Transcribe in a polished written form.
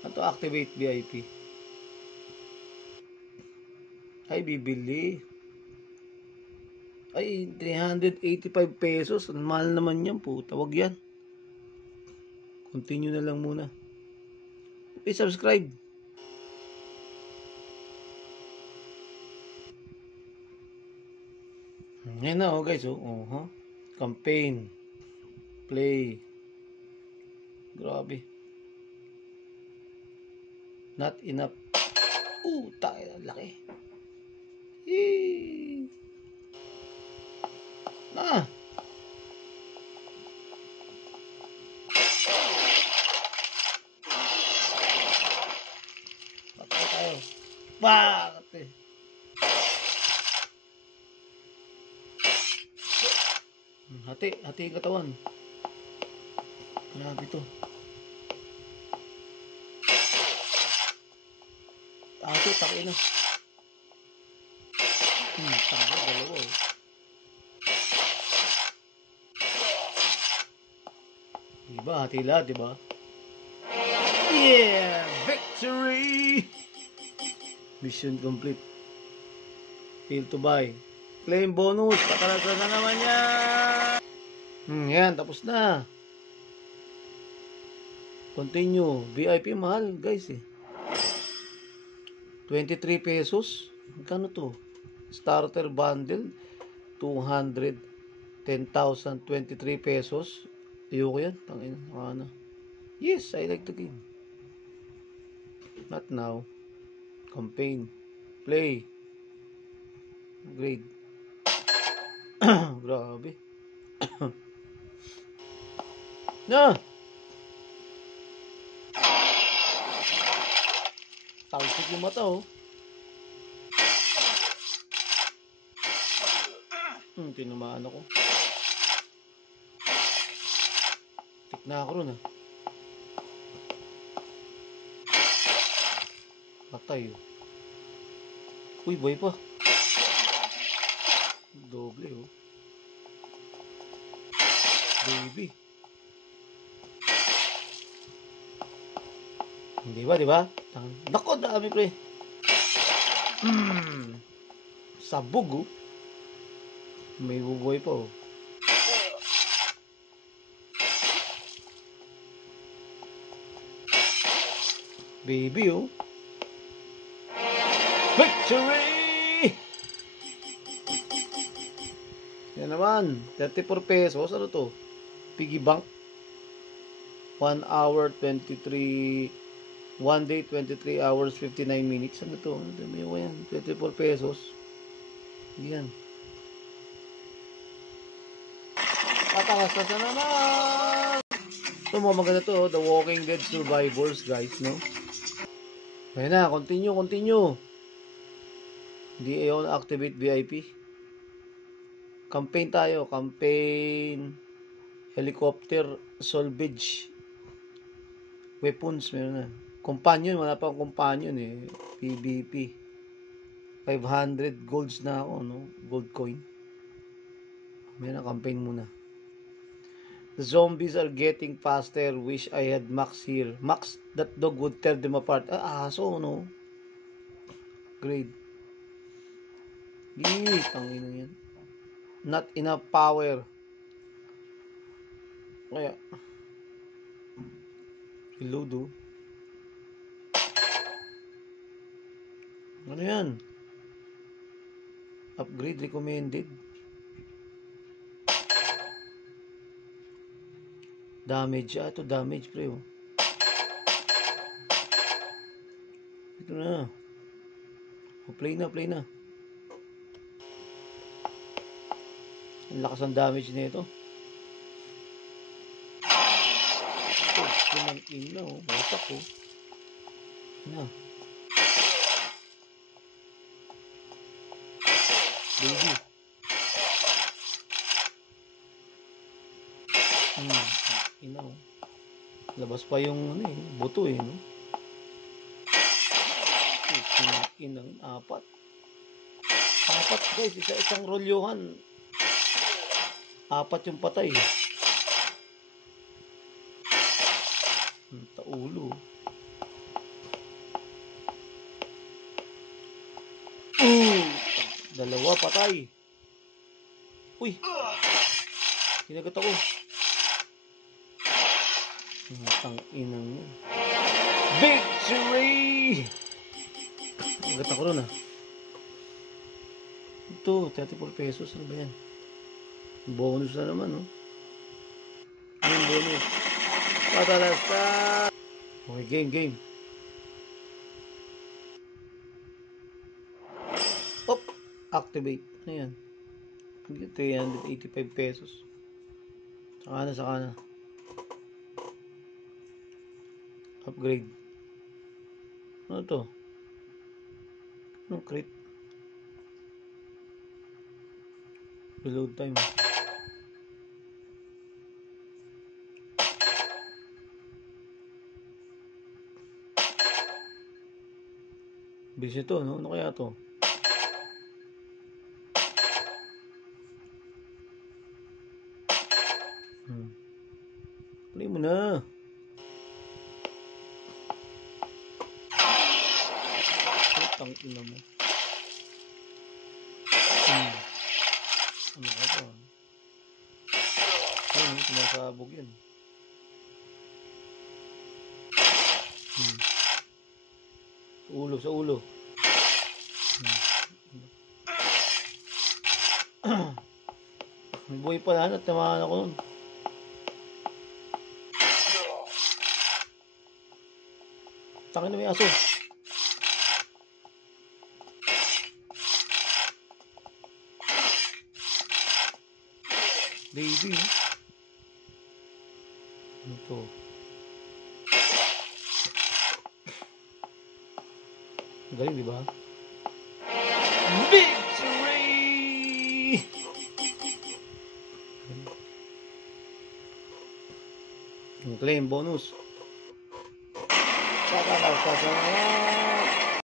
Ito, activate VIP. Ay, bibili. Ay, 385 pesos. Ang mahal naman yan po. Tawag yan. Continue na lang muna. I-subscribe. Yan na guys. Campaign. Play. Grabe. Not enough. Tayo. Laki. Yee. Patay tayo. Bakit eh? Hati yung katawan. Grabe to. Aso, takin na. Tanga, dalawa eh. Diba, hati lahat, diba? Yeah! Victory! Mission complete. Fail to buy. Claim bonus. Patalasan na naman yan. Yan, tapos na. Continue. VIP mahal, guys eh. 23 pesos. Magkano to? Starter bundle. 200. 10,023 pesos. Ayoko yan. Tangina. Ano? Yes, I like the game. Not now. Campaign. Play. Grade. Grabe. Na! Talsik yung mata oh. Tinamaan ako. Tik na ako ron ah. Patay oh. Uy, boy pa. Doble oh. Baby. Di ba? Nako, dami pre. Sabog oh. May buboy pa oh. Baby oh. Victory! Yan naman. 34 pesos. Ano to? Piggy bank. 1 hour 23. 1 day 23 hours 59 minutes. Ano to? May yan. 24 pesos. Yan. Tatakas na naman. Ito mo maganda to. The Walking Dead Survivors guys. No? Ayan na. Continue. Hindi ayaw activate VIP. Campaign tayo. Campaign. Helicopter salvage. Weapons. Meron na. Companion. Wala pa companion eh. PvP. 500 golds na ako. No? Gold coin. May na campaign muna. The zombies are getting faster. Wish I had Max here. Max, that dog would tear them apart. Aso, no? Grade. Tangina yan. Not enough power. Kaya. Reload, oh. Ano yan? Upgrade recommended. Damage. Ito damage pre oh. Ito na. Play na. Ang lakas ng damage na ito. Ito ina oh. Basak oh. Na. Baby. Ina oh. Labas pa yung buto eh no. Inang apat guys, isang rolyohan. Apat yung patay. Taulo. Dalawa, patay. Uy! Kinagat ako. Tang-inang yun. Victory! Kinagat ako ron ah. Ito, 34 pesos. Ano ba yan? Bonus na naman, no? Yung bonus. Patalasta! Okay, game. Op! Activate. Ayan. 385 pesos. Saka na. Upgrade. Ano to? Anong crit? Reload time. Bilis ito, no? Ano kaya to? Play mo na. Putang ina mo. Ano ka to? Ayun, sumasabog yun. Sa ulo. May buhay pa lahat at tamahan ako nun. Tangin na may aso. Baby, no? Ano to? Galing, di ba? Victory! Claim bonus. Saka